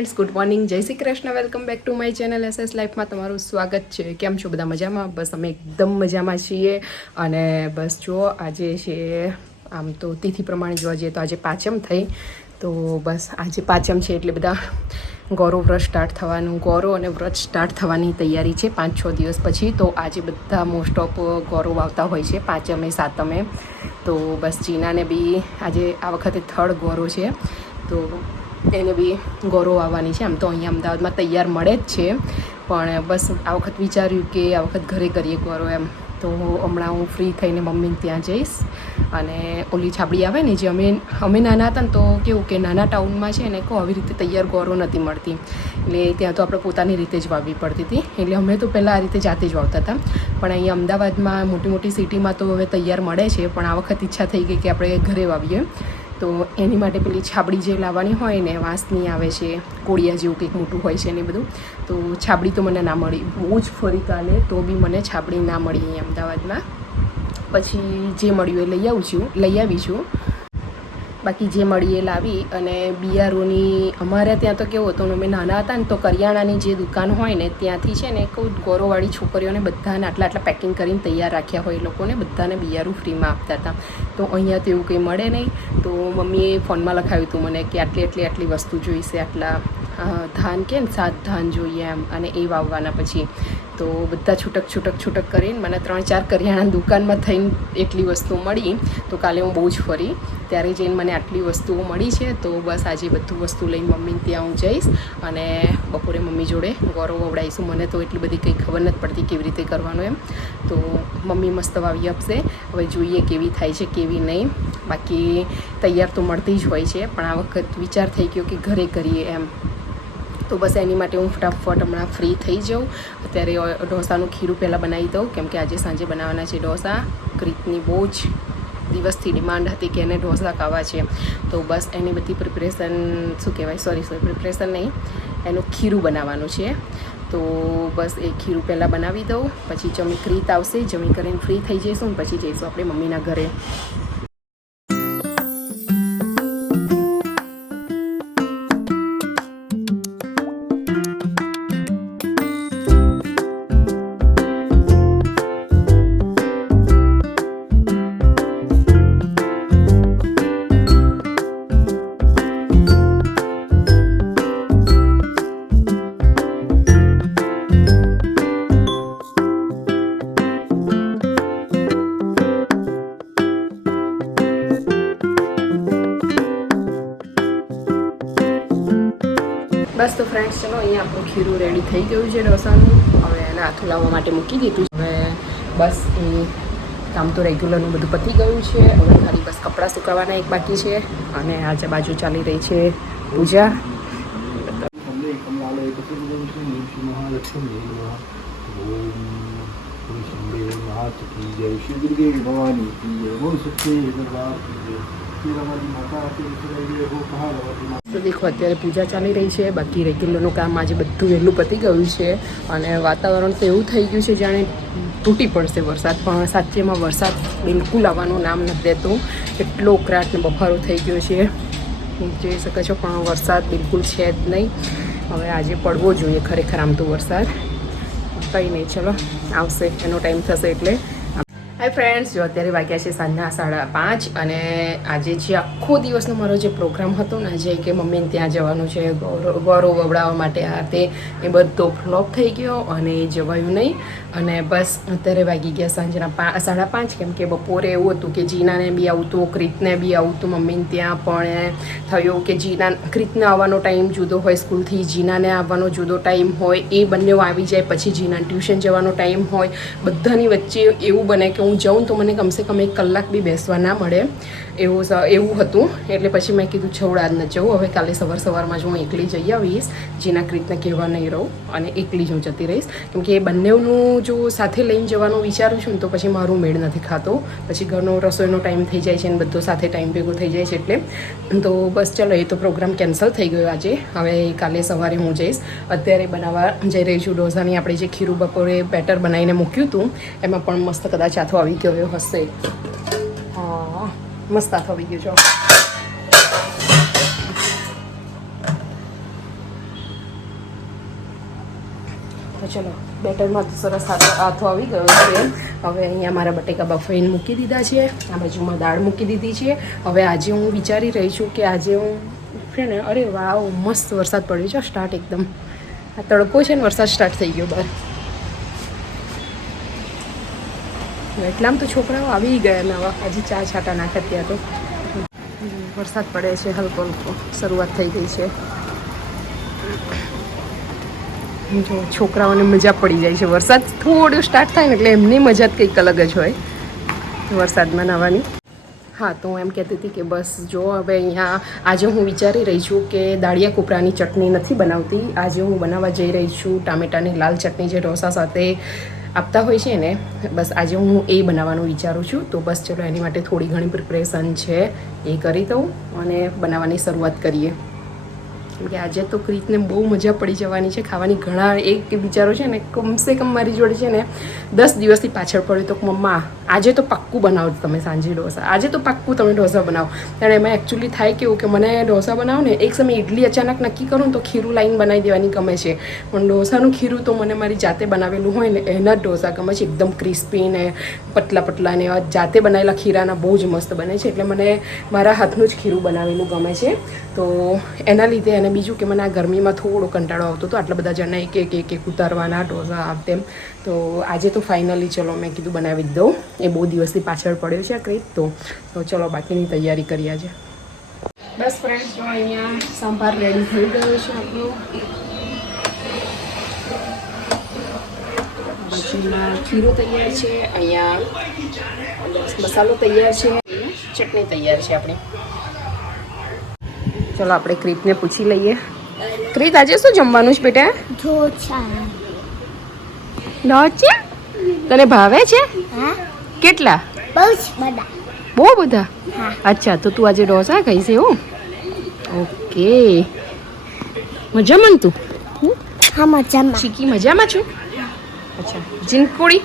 Friends, good morning. જય Shri Krishna. Welcome back to my channel S S લાઈફમાં તમારું સ્વાગત છે. કેમ છો બધા મજામાં? બસ અમે એકદમ મજામાં છીએ. અને બસ જો, આજે છે, આમ તો તિથિ પ્રમાણે જોવા જઈએ તો આજે પાંચમ થઈ. તો બસ આજે પાંચમ છે એટલે બધા ગૌરવ વ્રત સ્ટાર્ટ થવાનું, ગૌરવ અને વ્રત સ્ટાર્ટ થવાની તૈયારી છે પાંચ છ દિવસ પછી. તો આજે બધા મોસ્ટ ઓફ ગૌરવ આવતા હોય છે, પાંચમે, સાતમે. તો બસ જીનાને બી આજે આ વખતે થર્ડ ગૌરવ છે. તો એને બી ગૌરવ આવવાની છે. આમ તો અહીંયા અમદાવાદમાં તૈયાર મળે જ છે. પણ બસ આ વખત વિચાર્યું કે આ વખત ઘરે કરીએ ગૌરવ એમ. તો હમણાં હું ફ્રી થઈને મમ્મીને ત્યાં જઈશ. અને ઓલી છાબડી આવે ને જે અમે અમે નાના હતા ને તો કેવું કે નાના ટાઉનમાં છે ને કહો આવી રીતે તૈયાર ગૌરવ નથી મળતી. એટલે ત્યાં તો આપણે પોતાની રીતે જ વાવવી પડતી હતી. એટલે અમે તો પહેલાં આ રીતે જાતે જ વાવતા હતા. પણ અહીંયા અમદાવાદમાં મોટી મોટી સિટીમાં તો હવે તૈયાર મળે છે. પણ આ વખત ઈચ્છા થઈ ગઈ કે આપણે ઘરે વાવીએ. તો એની માટે પેલી છાબડી જે લાવવાની હોય ને વાંસની આવે છે, કોળિયા જેવું કંઈક મોટું હોય છે ને બધું, તો છાબડી તો મને ના મળી. બહુ જ ફરી કાલે તો બી મને છાબડી ના મળી અહીં અમદાવાદમાં. પછી જે મળ્યું એ લઈ આવું છું, લઈ આવી છું. બાકી જે મળીએ લાવી અને બિયારોની અમારે ત્યાં તો કેવું હતું, અમે નાના હતા ને તો કરિયાણાની જે દુકાન હોય ને, ત્યાંથી છે ને કોઈ ગોરોવાળી છોકરીઓને બધાને આટલા આટલા પેકિંગ કરીને તૈયાર રાખ્યા હોય એ લોકોને બધાને બિયારું ફ્રીમાં આપતા હતા. તો અહીંયા તો એવું કંઈ મળે નહીં. તો મમ્મીએ ફોનમાં લખાવ્યું હતું મને કે આટલી આટલી આટલી વસ્તુ જોઈશે, આટલા ધાન કે સાત ધાન જોઈએ એમ, અને એ વાવવાના પછી. તો બધા છૂટક છૂટક છૂટક કરીને મને ત્રણ ચાર કરિયાણા દુકાનમાં થઈને એટલી વસ્તુ મળી. તો કાલે હું બહુ જ ફરી. ત્યારે જઈને મને આટલી વસ્તુઓ મળી છે. તો બસ આજે બધું વસ્તુ લઈને મમ્મીને ત્યાં હું જઈશ અને બપોરે મમ્મી જોડે ગૌરવ વવડાવીશું. મને તો એટલી બધી કંઈ ખબર નથી પડતી કેવી રીતે કરવાનું એમ. તો મમ્મી મસ્ત વાવી આપશે. હવે જોઈએ કેવી થાય છે, કેવી નહીં. બાકી તૈયાર તો મળતી જ હોય છે. પણ આ વખત વિચાર થઈ ગયો કે ઘરે કરીએ એમ. તો બસ એની માટે હું ફટાફટ હમણાં ફ્રી થઈ જાઉં. અત્યારે ઢોસાનું ખીરું પહેલાં બનાવી દઉં, કેમ કે આજે સાંજે બનાવવાના છે ઢોસા. ક્રીતની બહુ જ દિવસથી ડિમાન્ડ હતી કે એને ઢોસા ખાવા છે. તો બસ એની બધી પ્રિપરેશન શું કહેવાય સોરી સોરી પ્રિપરેશન નહીં, એનું ખીરું બનાવવાનું છે. તો બસ એ ખીરું પહેલાં બનાવી દઉં, પછી જમી ક્રીત આવશે. જમી કરીને ફ્રી થઈ જઈશું પછી જઈશું આપણે મમ્મીના ઘરે. ખીરું રેડી થઈ ગયું છે ઢોસાનું હવે એને હાથું લાવવા માટે મૂકી દીધું છે. હવે બસ એ કામ તો રેગ્યુલરનું બધું પતી ગયું છે. હવે ખાલી બસ કપડાં સુકાવાના એક બાકી છે અને આજે બાજુ ચાલી રહી છે પૂજા. ભવાની જય બોલ સચ્ચે તો દેખો, અત્યારે પૂજા ચાલી રહી છે, બાકી રેગ્યુલરનું કામ આજે બધું વહેલું પતી ગયું છે અને વાતાવરણ તો એવું થઈ ગયું છે જાણે તૂટી પડશે વરસાદ, પણ સાચેમાં વરસાદ બિલકુલ આવવાનું નામ નથી દેતું એટલો ઉકળાટ ને બફારો થઈ ગયો છે. જોઈ શકો છો, પણ વરસાદ બિલકુલ છે જ નહીં. હવે આજે પડવો જોઈએ ખરેખર આમ તો વરસાદ. કંઈ નહીં, ચલો, આવશે, એનો ટાઈમ થશે એટલે. હાય ફ્રેન્ડ્સ જો અત્યારે વાગ્યા છે સાંજના સાડા પાંચ અને આજે જે આખો દિવસનો મારો જે પ્રોગ્રામ હતો ને, જે કે મમ્મીને ત્યાં જવાનું છે, ગૌરવ વવડાવવા માટે આ તે, એ બધો ફ્લોપ થઈ ગયો અને એ જવાયું નહીં. અને બસ અત્યારે વાગી ગયા સાંજના પા, સાડા પાંચ, કેમ કે બપોરે એવું હતું કે જીનાને બી આવતું, ક્રિતને બી આવતું, મમ્મીને ત્યાં પણ થયું કે જીના, ક્રિતને આવવાનો ટાઈમ જુદો હોય, સ્કૂલથી જીનાને આવવાનો જુદો ટાઈમ હોય, એ બંને આવી જાય, પછી જીના ટ્યુશન જવાનો ટાઈમ હોય. બધાની વચ્ચે એવું બને કે હું જાઉં તો મને કમસે કમ એક કલાક બી બેસવા ના મળે. એવું એવું હતું. એટલે પછી મેં કીધું, છોડ આજ ન જવું. હવે કાલે સવાર સવારમાં જ હું એકલી જઈ આવીશ. જીના ક્રિતને કહેવા નહીં રહું. અને એકલી જ હું જતી રહીશ. કેમ કે એ બંનેનું જો સાથે લઈને જવાનું વિચારું છું ને તો પછી મારું મેળ નથી ખાતો. પછી ઘરનો રસોઈનો ટાઈમ થઈ જાય છે અને બધો સાથે ટાઈમ ભેગો થઈ જાય છે એટલે. તો બસ ચલો, એ તો પ્રોગ્રામ કેન્સલ થઈ ગયો આજે. હવે કાલે સવારે હું જઈશ. અત્યારે બનાવવા જઈ રહી છું ડોસાની આપણે જે ખીરું બપોરે બેટર બનાવીને મૂક્યું હતું, એમાં પણ મસ્ત કદાચ આથો આવી ગયો હશે. મસ્ત આવી ગયું છો તો ચલો બેટરમાં તો સરસ હાથો આવી ગયો છે. હવે અહીંયા મારા બટેકા બફાઈને મૂકી દીધા છે. આ બાજુમાં દાળ મૂકી દીધી છે. હવે આજે હું વિચારી રહી છું કે આજે હું છે ને, અરે વાવ, મસ્ત વરસાદ પડ્યો છે, સ્ટાર્ટ એકદમ. આ તડકો છે ને, વરસાદ સ્ટાર્ટ થઈ ગયો બહાર એટલામ તો છોકરાઓ આવી ગયા નવા. હજી ચા છાટા નાખે ત્યાં તો. વરસાદ પડે છે, હલકો હલકો. શરૂઆત થઈ ગઈ છે. જો છોકરાઓને મજા પડી જાય છે. વરસાદ થોડો સ્ટાર્ટ થાય ને એટલે એમની મજા જ કંઈક અલગ જ હોય. વરસાદમાં નાવાની હા, તો હું એમ કહેતી હતી કે બસ જો હવે અહીંયા આજે હું વિચારી રહી છું કે દાળિયા કોપરાની ચટણી નથી બનાવતી. આજે હું બનાવવા જઈ રહી છું ટામેટાની લાલ ચટણી જે ઢોસા સાથે આપતા હોય છે ને, બસ આજે હું એ બનાવવાનું વિચારું છું. તો બસ ચલો એની માટે થોડી ઘણી પ્રિપરેશન છે, એ કરી દઉં અને બનાવવાની શરૂઆત કરીએ. કેમ કે આજે તો ક્રીતને બહુ મજા પડી જવાની છે, ખાવાની ઘણા એક વિચારો છે ને, કમસે કમ મારી જોડે છે ને, દસ દિવસથી પાછળ પડ્યો તો મમ્મા, આજે તો પાક્કું બનાવો તમે સાંજે ઢોસા. આજે તો પાક્કું તમે ઢોસા બનાવો. ત્યારે એમાં એકચ્યુઅલી થાય કેવું કે મને ઢોસા બનાવો ને, એક સમય ઇડલી અચાનક નક્કી કરું તો ખીરું લાઈન બનાવી દેવાની ગમે છે. પણ ઢોસાનું ખીરું તો મને મારી જાતે બનાવેલું હોય ને, એના જ ઢોસા ગમે છે. એકદમ ક્રિસ્પી ને પતલા પતલા ને એવા જાતે બનાવેલા ખીરાના બહુ જ મસ્ત બને છે. એટલે મને મારા હાથનું જ ખીરું બનાવેલું ગમે છે. તો એના લીધે બીજું કે મને આ ગરમીમાં થોડો કંટાળો આવતો હતો, આટલા બધા જણા એક એક એક એક ઉતારવાના ઢોસા આમ તેમ. તો આજે તો ફાઇનલી ચલો મેં કીધું બનાવી જ દઉં. એ બહુ દિવસથી પાછળ પડ્યો છે આ ક્રેક તો તો ચલો બાકીની તૈયારી કરી આજે. બસ ફ્રેન્ડ તો અહીંયા સાંભાર રેડી થઈ ગયો છે આપણો. બાજુમાં ખીરો તૈયાર છે, અહીંયા મસાલો તૈયાર છે, ચટણી તૈયાર છે આપણી. ચલો આપણે ક્રીતને પૂછી લઈએ. ક્રીત આજે શું જમવાનું છે બેટા? ઢોચા. તને ભાવે છે? હા. કેટલા? બહુ બધા. બહુ બધા? અચ્છા તો તું આજે ઢોસા ખાઈશ એવું ઓકે. મજામાં તું? હા મજામાં. ચીકી મજામાં છું? અચ્છા. જીનકુડી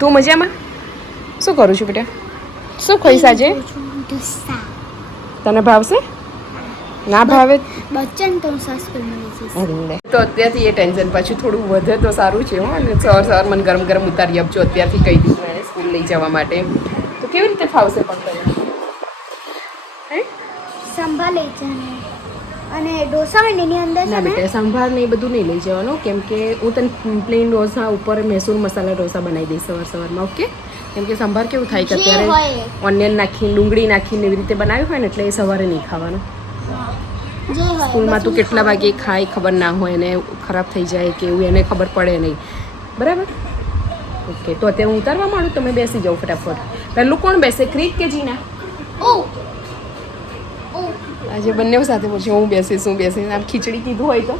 તું મજામાં? શું કરું છું બેટા? શું ખાઈશ આજે? તને ભાવશે? ના ભાવે? બચ્ચન તો મળી જશે તો અત્યારથી એ ટેન્શન. પાછું થોડું વધે તો સારું છે હો. અને સર સવાર મને ગરમ ગરમ ઉતારી આપજો. અત્યારથી કહી દીધું એને સ્કૂલ લઈ જવા માટે. તો કેવી રીતે ફાવશે પણ હે? સંભાળે ને અને ઢોસા હોય એની અંદર ના બેટા સંભાર ને એ બધું નહીં લઈ જવાનું કેમ કે હું તને પ્લેન ઢોસા ઉપર મૈસૂર મસાલા ઢોસા બનાવી દઈશ સવાર સવારમાં ઓકે? કેમ કે સંભાર કેવું થાય કે અત્યારે ઓનિયન નાખીને ડુંગળી નાખીને એવી રીતે બનાવ્યું હોય ને એટલે એ સવારે નહીં ખાવાનું. સ્કૂલમાં તું કેટલા વાગે ખાય ખબર ના હોય એને ખરાબ થઈ જાય કે એવું એને ખબર પડે નહીં. બરાબર? ઓકે, તો અત્યારે હું ઉતારવા માંડું, તમે બેસી જાઓ ફટાફટ. પહેલું કોણ બેસે, ક્રિક કે જીના આજે બંને સાથે પૂછે હું બેસીશ હું બેસીશ. આમ ખીચડી કીધું હોય તો.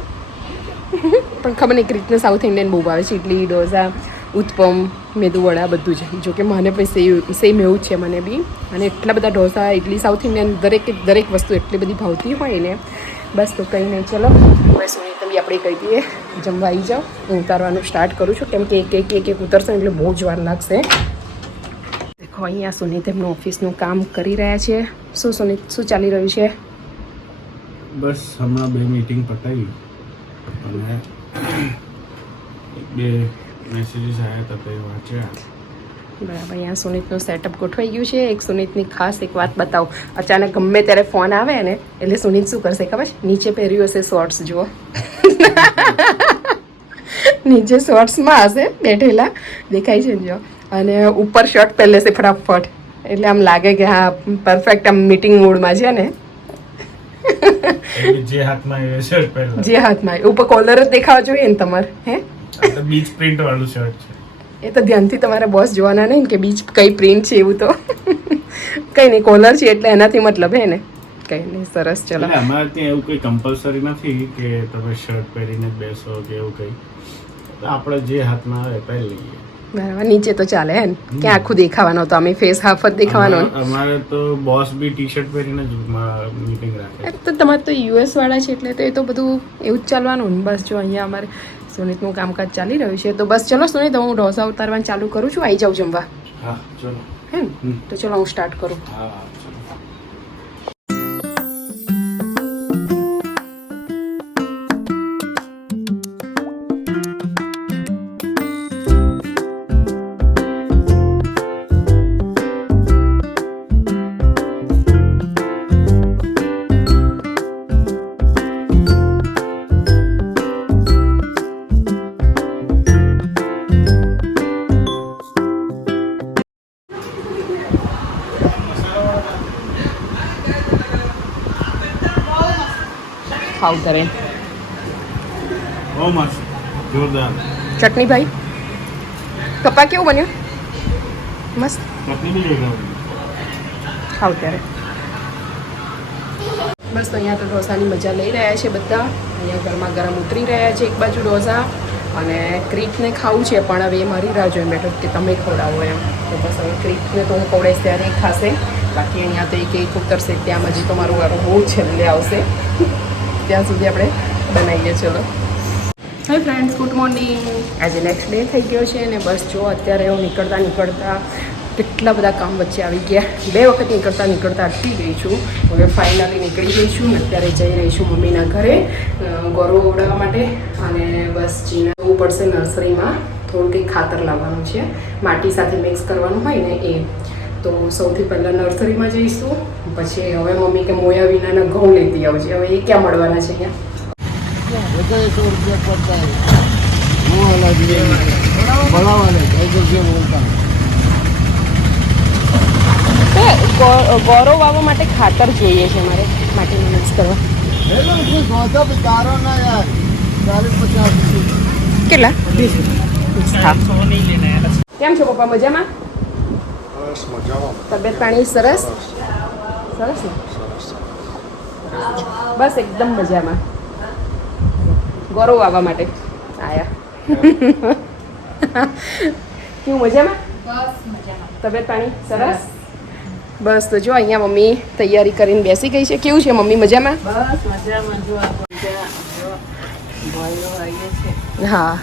પણ ખબર નહીં, ક્રિકને સાઉથ ઇન્ડિયન બહુ ભાવે છે ઇડલી ઢોસા. ઉત્પમ મેદુવડા બધું જ. જોકે મને પણ સેમ સેમ એવું છે મને બી. અને એટલા બધા ઢોસા ઇડલી સાઉથ ઇન્ડિયન દરેક દરેક વસ્તુ એટલી બધી ભાવતી હોય ને, બસ તો કંઈ નહીં. ચલો હવે સુનિતા બી આપણે કહી દઈએ. જમવા આવી જાઓ. હું ઉતારવાનું સ્ટાર્ટ કરું છું. કેમ કે એક એક એક એક ઉતરશે એટલે બહુ જ વાર લાગશે. દેખો, અહીંયા સુનિત એમનું ઓફિસનું કામ કરી રહ્યા છે. શું સુનિત શું ચાલી રહ્યું છે? બસ, હમણાં બે મીટિંગ પતાવી અને બે મેસેજીસ આવ્યા હતા તે વાંચ્યા. બરાબર અહીંયા સુનિતનું સેટઅપ ગોઠવાઈ ગયું છે. એક સુનિતની ખાસ એક વાત બતાવો. અચાનક ગમે ત્યારે ફોન આવે ને એટલે સુનિત શું કરશે ખબર? છે નીચે પહેર્યું હશે શોર્ટ્સ જુઓ. નીચે શોર્ટ્સમાં હશે બેઠેલા. દેખાય છે જો અને ઉપર શર્ટ પહેરે છે ફટાફટ. એટલે આમ લાગે કે હા પરફેક્ટ આમ મીટિંગ મૂડમાં છે ને. જે હાથમાં જે હાથમાં ઉપર કોલર જ દેખાવા જોઈએ ને તમારે હે? બીચ પ્રિન્ટ વાળું શર્ટ છે. એ તો ધ્યાનથી તમારે બોસ જોવાના નહીં કે બીચ કઈ પ્રિન્ટ છે એવું તો. કંઈ નહીં કોલર છે એટલે એનાથી મતલબ હે ને. કંઈ નહીં સરસ ચલો. અમારે ત્યાં એવું કંઈ કમ્પલસરી નથી કે તમે શર્ટ પહેરીને બેસો કે એવું કંઈ. આપણે જે હાથમાં આવે પહેરી લઈએ. બરાબર નીચે તો ચાલે હે ને. કે આખું દેખાવાનો તો અમે ફેસ હાફ જ દેખાવાનો. અમારે- તો બોસ બી ટી શર્ટ પહેરીને જ મીટિંગ રાખે તો તમારે તો યુએસ વાળા છે એટલે તો એ તો બધું એવું જ ચાલવાનું બસ જો અહીંયા અમારે સુનિતનું કામકાજ ચાલી રહ્યું છે. તો બસ ચલો સુનિત હું ઢોસા ઉતારવાનું ચાલુ કરું છું. આવી જાઉં જમવા. હા ચલો. હે તો ચલો હું સ્ટાર્ટ કરું. હા. ખાવ કરે. બહુ મસ્ત. જોરદાર. ચટણી ભાઈ કપા કેવું બન્યું? મસ્ત. ખાવ ત્યારે. બસ તો અહીંયા તો ઢોસાની મજા લઈ રહ્યા છે બધા. અહીંયા ગરમા ગરમ ઉતરી રહ્યા છે એક બાજુ ઢોસા. અને ક્રીકને ખાવું છે પણ હવે એ મારી રાહ જોઈએ બેઠો કે તમે ખવડાવો એમ. તો બસ હવે ક્રીકને તો હું ખવડાવીશ ત્યારે એ ખાશે. બાકી અહીંયા તો એક એક ઉતરશે ત્યાં હજી તો મારું વારું બહુ છેલ્લે આવશે. ત્યાં સુધી આપણે બનાવીએ ચલો. હાય ફ્રેન્ડ્સ ગુડ મોર્નિંગ આજે નેક્સ્ટ ડે થઈ ગયો છે અને બસ જો અત્યારે હું નીકળતા નીકળતા કેટલા બધા કામ વચ્ચે આવી ગયા. બે વખત નીકળતા નીકળતા અટકી ગઈ છું. હવે ફાઇનલી નીકળી ગઈ છું અત્યારે જઈ રહી છું મમ્મીના ઘરે ગોરો ઉડાવવા માટે. અને બસ જીને જવું પડશે નર્સરીમાં થોડું કંઈક ખાતર લાવવાનું છે. માટી સાથે મિક્સ કરવાનું હોય ને એ. તો સૌથી પહેલાં નર્સરીમાં જઈશું, પછી હવે મમ્મી કે મોયા વિનાના ઘઉં લેતી આવજે હવે એ ક્યાં મળવાના છે અહીંયા? ગૌરવ વાવવા માટે ખાતર જોઈએ છે મારે માટીમાં મિક્સ કરવા. કેટલા? કેમ છો પપ્પા, મજામાં? બસ મજામાં. તબિયત પાણી સરસ? સરસ. ને? બસ એકદમ મજામાં. ગૌરવ આવવા માટે. આયા. કેવું મજામાં? તબિયત પાણી સરસ? બસ તો જો અહીંયા મમ્મી તૈયારી કરીને બેસી ગઈ છે. કેવું છે મમ્મી મજામાં? હા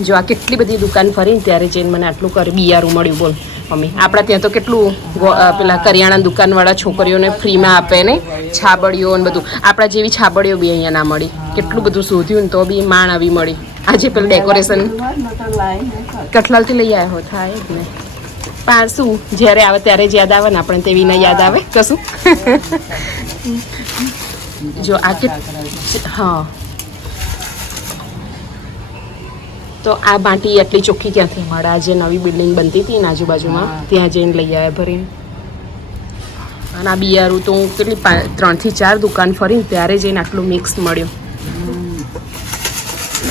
જો આ કેટલી બધી દુકાન ફરી ત્યારે જઈને મને આટલું કર બિયારું મળ્યું બોલ. મમ્મી, આપણા ત્યાં તો કેટલું પેલા કરિયાણા દુકાનવાળા છોકરીઓને ફ્રીમાં આપે ને છાબડીઓ ને બધું. આપણા જેવી છાબડીઓ બી અહીંયા ના મળી. કેટલું બધું શોધ્યું ને તો બી માણ આવી મળી. આજે પેલું ડેકોરેશન કઠલાલથી લઈ આવ્યો. થાય ને. પણ શું? જ્યારે આવે ત્યારે જ યાદ આવે ને આપણે તેવી ના યાદ આવે. કશું? જો આ કે હા. તો આ બાટી આટલી ચોખ્ખી ક્યાંથી? મળે આ જે નવી બિલ્ડિંગ બનતી હતી ને આજુબાજુમાં ત્યાં જઈને લઈ આવ્યા ભરીને. અને આ બિયારું તો હું કેટલી ત્રણથી ચાર દુકાન ફરીને ત્યારે જઈને આટલું મિક્સ મળ્યું.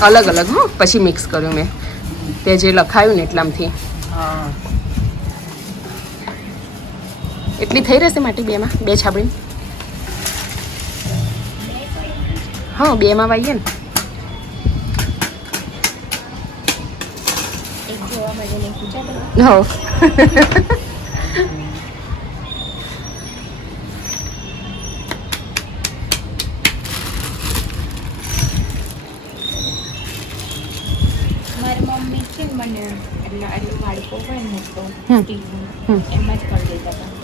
અલગ અલગ હો. પછી મિક્સ કર્યું મેં. તે જે લખાયું ને એટલામાંથી. એટલી થઈ રહેશે માટી બેમાં? બે છાબડી હા બેમાં વાઈએ ને હો મારી મમ્મી છે ને મને એટલે આટલું વાડકો હોય ને મોટો હમ. સ્ટીલનો હમ. એમાં જ કરી દેતા હતા.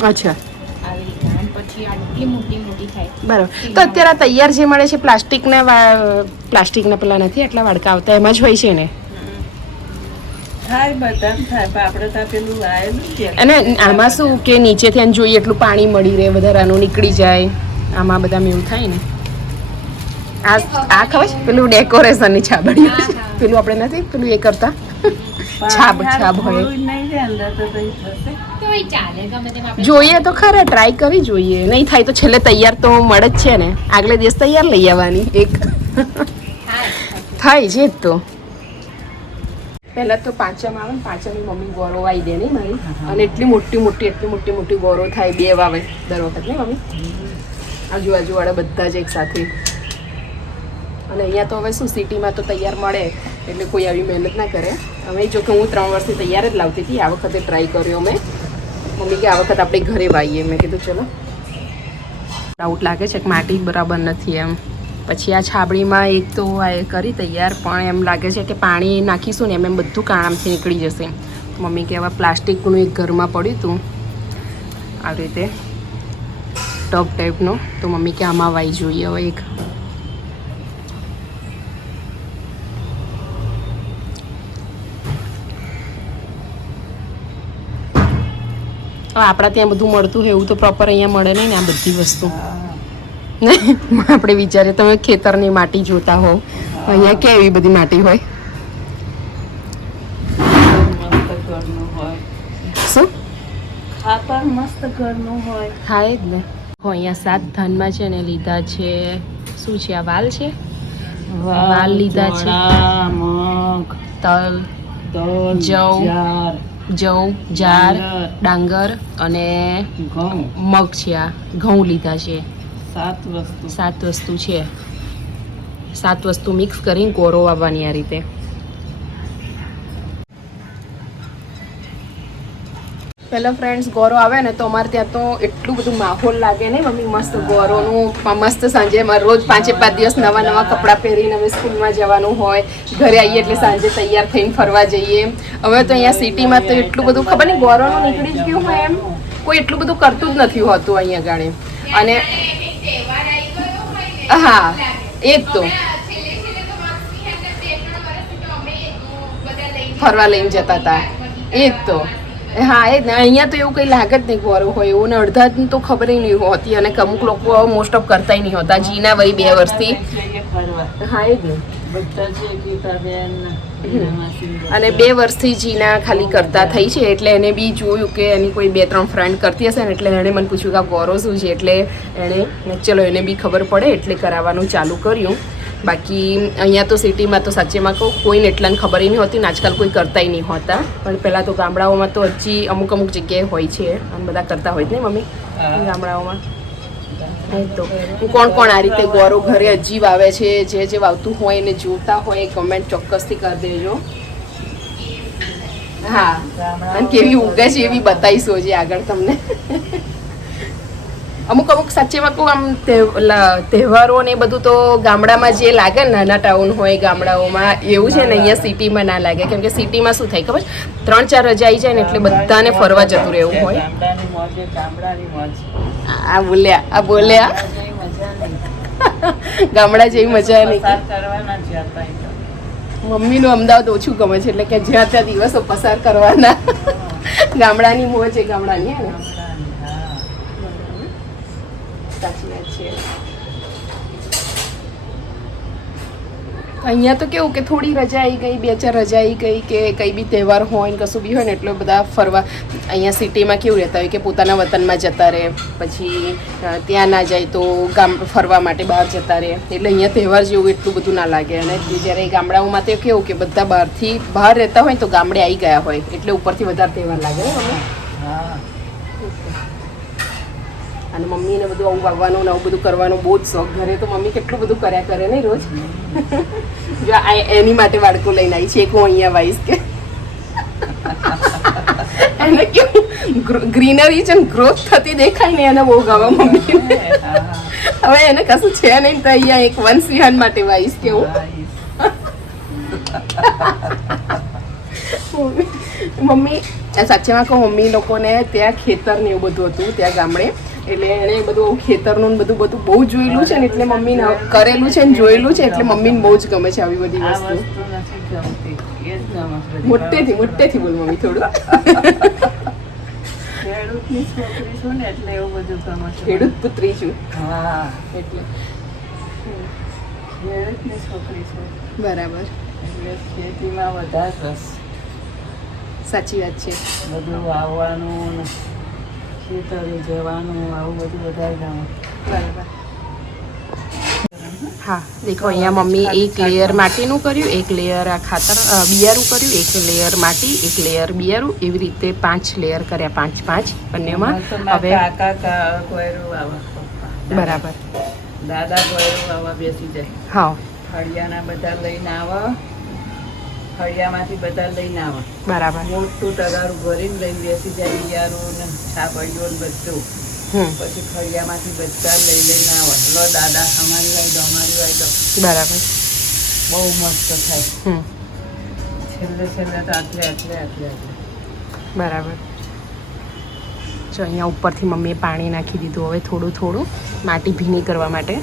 અચ્છા. બરાબર. તો અત્યારે તૈયાર જે મળે છે પ્લાસ્ટિકના વા- પ્લાસ્ટિકના પેલા નથી એટલા વાડકા આવતા એમાં જ હોય છે ને? થાય બધા થાય પણ આપણે તો પેલું આવેલું છે અને આમાં શું કે નીચેથી આને જોઈએ એટલું પાણી મળી રહે વધારાનું નીકળી જાય. આમાં બધામાં એવું થાય ને. આ આ ખબર છે? પેલું ડેકોરેશનની છાબડી પેલું આપણે નથી? પેલું એ કરતા. છાબ છાબ હોય. નહીં રે અંદર તો કઈ થશે. તો એ ચાલે ગમે તેમ આપણે જોઈએ તો ખરા ટ્રાય કરવી જોઈએ. નહીં થાય તો છેલ્લે તૈયાર તો મળે જ છે ને. આગલે દિવસ તૈયાર લઈ આવવાની એક. થાય છે જ તો. પહેલાં તો પાંચમ આવે ને પાંચમની મમ્મી ગોરો આવી દે નહીં મારી. અને એટલી મોટી મોટી એટલી મોટી મોટી ગોરો થાય બે વાવે દર વખત નહીં મમ્મી. આજુબાજુવાળા બધા જ એક સાથે અને અહીંયા તો હવે શું સિટીમાં તો તૈયાર મળે એટલે કોઈ આવી મહેનત ના કરે. હવે જો કે હું ત્રણ વર્ષથી તૈયાર જ લાવતી હતી આ વખતે ટ્રાય કર્યો મેં. મમ્મી કે આ વખત આપણે ઘરે વાઈએ. મેં કીધું ચલો. ડાઉટ લાગે છે કે માટી બરાબર નથી એમ. પછી આ છાબડીમાં એક તો કરી તૈયાર, પણ એમ લાગે છે કે પાણી નાખીશું ને એમ એમ બધું કાણામથી નીકળી જશે. મમ્મી કે આવા પ્લાસ્ટિકનું એક ઘરમાં પડ્યું હતું. આવી રીતે ટપ ટાઈપનું. તો મમ્મી કે આમાં વાઈ જોઈએ હવે એક. આપણા ત્યાં બધું મળતું હોય એવું તો પ્રોપર અહીંયા મળે નહીં ને આ બધી વસ્તુ. નહીં. આપણે વિચારીએ તમે ખેતરની માટી જોતા હો અહીંયા કેવી બધી માટી હોય? શું? ખાતર મસ્ત ઘરનું હોય. હા એ જ ને. હો અહીંયા સાત ધાનમાં છે ને લીધા છે શું છે આ વાલ છે? વાલ લીધા છે. મગ તલ તલ જવ. જવ જાર ડાંગર. અને મગ છે આ. ઘઉં લીધા છે. સાત વસ્તુ. સાત વસ્તુ છે. સાત વસ્તુ મિક્સ કરીને કોરો આવવાની આ રીતે. પેલા ફ્રેન્ડ્સ ગોરો આવે ને તો અમારે ત્યાં તો એટલું બધું માહોલ લાગે ને મમ્મી મસ્ત ગોરોનું મસ્ત સાંજે અમારે રોજ પાંચે પાંચ દિવસ નવા નવા કપડાં પહેરીને અમે સ્કૂલમાં જવાનું હોય ઘરે આવીએ એટલે સાંજે તૈયાર થઈને ફરવા જઈએ. હવે તો અહીંયા સિટીમાં તો એટલું બધું ખબર નહીં ગોરોનું નીકળી જ ગયું હોય એમ? કોઈ એટલું બધું કરતું જ નથી હોતું અહીંયા ગાણે અને હા એ જ તો. ફરવા લઈને જતા હતા. એ જ તો. હા એ અહીંયા તો એવું કંઈ લાગે જ નહીં ગોરું હોય. એવું ને અડધા જ તો ખબર નહીં હોતી. અને અમુક લોકો મોસ્ટ ઓફ કરતા નહીં હોતા. જીના વય બે વર્ષથી. હા એ જ ને. અને બે વર્ષથી જીના ખાલી કરતા થઈ છે એટલે એને બી જોયું કે એની કોઈ બે ત્રણ ફ્રેન્ડ કરતી હશે ને એટલે એણે મને પૂછ્યું કે આ ગોરો શું છે એટલે એણે ચલો એને બી ખબર પડે એટલે કરાવવાનું ચાલુ કર્યું. બાકી અહીંયા તો સિટીમાં તો સાચેમાં કહું કોઈને એટલાને ખબર નહીં હોતી ને આજકાલ કોઈ કરતા નહીં હોતા. પણ પહેલાં તો ગામડાઓમાં તો હજી અમુક અમુક જગ્યાએ હોય છે અને બધા કરતા હોય જ ને મમ્મી? ગામડાઓમાં. જ કોણ કોણ આ રીતે ગોરો ઘરે અજીબ આવે છે, જે જે વાવતું હોય એને જોતા હોય કમેન્ટ ચોક્કસથી કરી દેજો. હા. અને કેવી ઉગે છે એવી બતાવીશું હજી આગળ તમને. અમુક અમુક સાચેમાં કહું આમ તહેવારો ને બધું તો ગામડામાં જે લાગે નાના ટાઉન હોય, ગામડાઓમાં, એવું છે ને અહીંયા સિટીમાં ના લાગે. કેમ કે સિટીમાં શું થાય ખબર? ત્રણ ચાર રજા આવી જાય ને એટલે બધાને ફરવા જતું રહેવું હોય. આ બોલ્યા આ બોલ્યા. ગામડા જેવી મજા નહીં. મમ્મીનું અમદાવાદ ઓછું ગમે છે એટલે કે જ્યાં ત્યાં દિવસો પસાર કરવાના. ગામડાની મોજ એ ગામડાની. સાચી વાત છે અહીંયા તો કેવું કે થોડી રજા આવી ગઈ, બે ચાર રજા આવી ગઈ કે કંઈ બી તહેવાર હોય ને કશું બી હોય ને એટલે બધા ફરવા. અહીંયા સિટીમાં કેવું રહેતા હોય કે પોતાના વતનમાં જતા રહે, પછી ત્યાં ના જાય તો ગામ, ફરવા માટે બહાર જતા રહે. એટલે અહીંયા તહેવાર જેવું એટલું બધું ના લાગે. અને જ્યારે ગામડાઓમાં તો કેવું કે બધા બહારથી બહાર રહેતા હોય તો ગામડે આવી ગયા હોય. એટલે ઉપરથી વધારે તહેવાર લાગે હા. અને મમ્મીને બધું આવું વાવવાનું ને આવું બધું કરવાનું બહુ જ શોખ ઘરે. તો મમ્મી કેટલું બધું કર્યા કરે ને રોજ? જો આ એની માટે બાળકો લઈને આવી છે એક હું અહીંયા વાઈશ કે. એને કેવું ગ્રીનરી છે ગ્રોથ થતી દેખાય ને એને બહુ ગમે મમ્મી હવે એને કશું છે નહીં તો અહીંયા એક વંશ વિહાન માટે વાઈશ કેવું મમ્મી સાચેમાં કહું મમ્મી લોકોને ત્યાં ખેતર ને એવું બધું હતું ત્યાં ગામડે. એટલે એણે બધું ખેતરનું બધું બધું બહુ જોયેલું છે ને એટલે મમ્મીને કરેલું છે ને જોયેલું છે એટલે મમ્મીને બહુ જ ગમે છે આવી બધી વસ્તુ. મોટેથી મોટેથી બોલ મમ્મી થોડું. ખેડૂતની છોકરી છું ને એટલે એવું બધું ગમે છે. ખેડૂત પુત્રી છું. હા એટલે. બરાબર. ખેતીમાં વધારે રસ. સાચી વાત છે. બધું વાવવાનું ખેતરે જવાનું આવું બધું વધારે ગમે. બરાબર. હા દેખો અહીંયા મમ્મી એક લેયર માટીનું કર્યું એક લેયર આ ખાતર બિયારું કર્યું એક લેયર માટી એક લેયર બિયારું એવી રીતે પાંચ લેયર કર્યા પાંચ પાંચ બંનેમાં. હવે કાકા કા- ગોયરું આવા પપ્પા. બરાબર. દાદા ગોયરું આવા બેસી જાય. હા. ફળિયાના બધા લઈને આવા. ફળિયામાંથી બધા લઈને આવે. બરાબર. મોટું તગારું ભરીને લઈને બેસી જાય બિયારું ને છાપડીઓ ને બધું. પછી ફળિયામાંથી બધા લઈ લઈને આવે. લો દાદા અમારી વાય દો અમારી વાય દો બરાબર. બહુ મસ્ત થાય. છેલ્લે છેલ્લે તો આટલે આટલે આટલે આટલે. બરાબર. જો અહીંયા ઉપરથી મમ્મીએ પાણી નાખી દીધું. હવે થોડું થોડું માટી ભીની કરવા માટે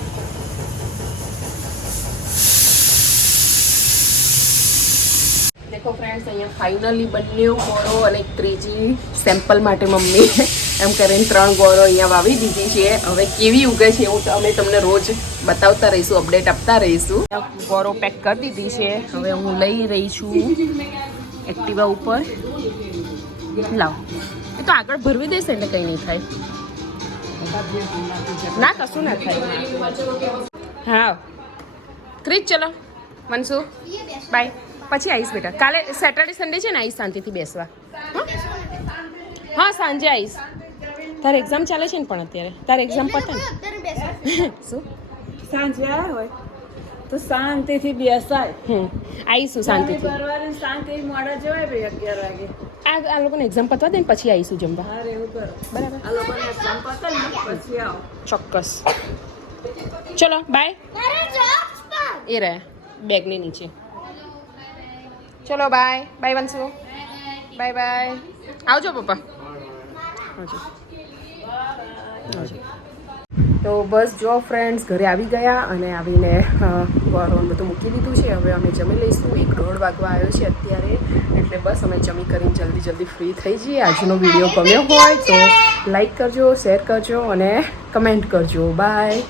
દેખો ફ્રેન્ડ્સ અહીંયા ફાઇનલી બંને ગોળો અને ત્રીજી સેમ્પલ માટે મમ્મી એમ કરીને ત્રણ ગોળો અહીંયા વાવી દીધી છે. હવે કેવી ઉગે છે એવું અમે તમને રોજ બતાવતા રહીશું અપડેટ આપતા રહીશું. ગોળો પેક કરી દીધી છે. હવે હું લઈ રહી છું એક્ટિવા ઉપર. લાવ. એ તો આગળ ભરવી દેશે એટલે કંઈ નહીં થાય. ના કશું ના થાય. હા. ક્રીજ ચલો. મનસુ બાય પછી આવીશ બેટા કાલે સેટરડે સન્ડે છે ને આવીશ શાંતિથી બેસવા. હં? હા સાંજે આવીશ તારે એક્ઝામ ચાલે છે ને પણ અત્યારે? તારે એક્ઝામ પતે શું? સાંજે આવ્યા હોય તો શાંતિથી બેસાય. હમ. આવીશું શાંતિથી. પરવારે શાંતિ મોડા જવાય ભાઈ અગિયાર વાગે. આ આ લોકોને એક્ઝામ પતવા દે ને પછી આવીશું જમવા. બરાબર. આ લોકોને ને પછી આવો. ચોક્કસ. ચલો બાય એ રહ્યા. બેગની નીચે. ચલો bye bye Vanshu bye bye આવજો, પપ્પા. આવજો. તો બસ જો ફ્રેન્ડ્સ ઘરે આવી ગયા અને આવીને ગોળવાનું બધું મૂકી દીધું છે. હવે અમે જમી લઈશું. એક દોઢ વાગવા આવ્યો છે અત્યારે. એટલે બસ અમે જમી કરીને જલ્દી જલ્દી ફ્રી થઈ જઈએ. આજનો વીડિયો ગમ્યો હોય તો લાઈક કરજો શેર કરજો અને કમેન્ટ કરજો. બાય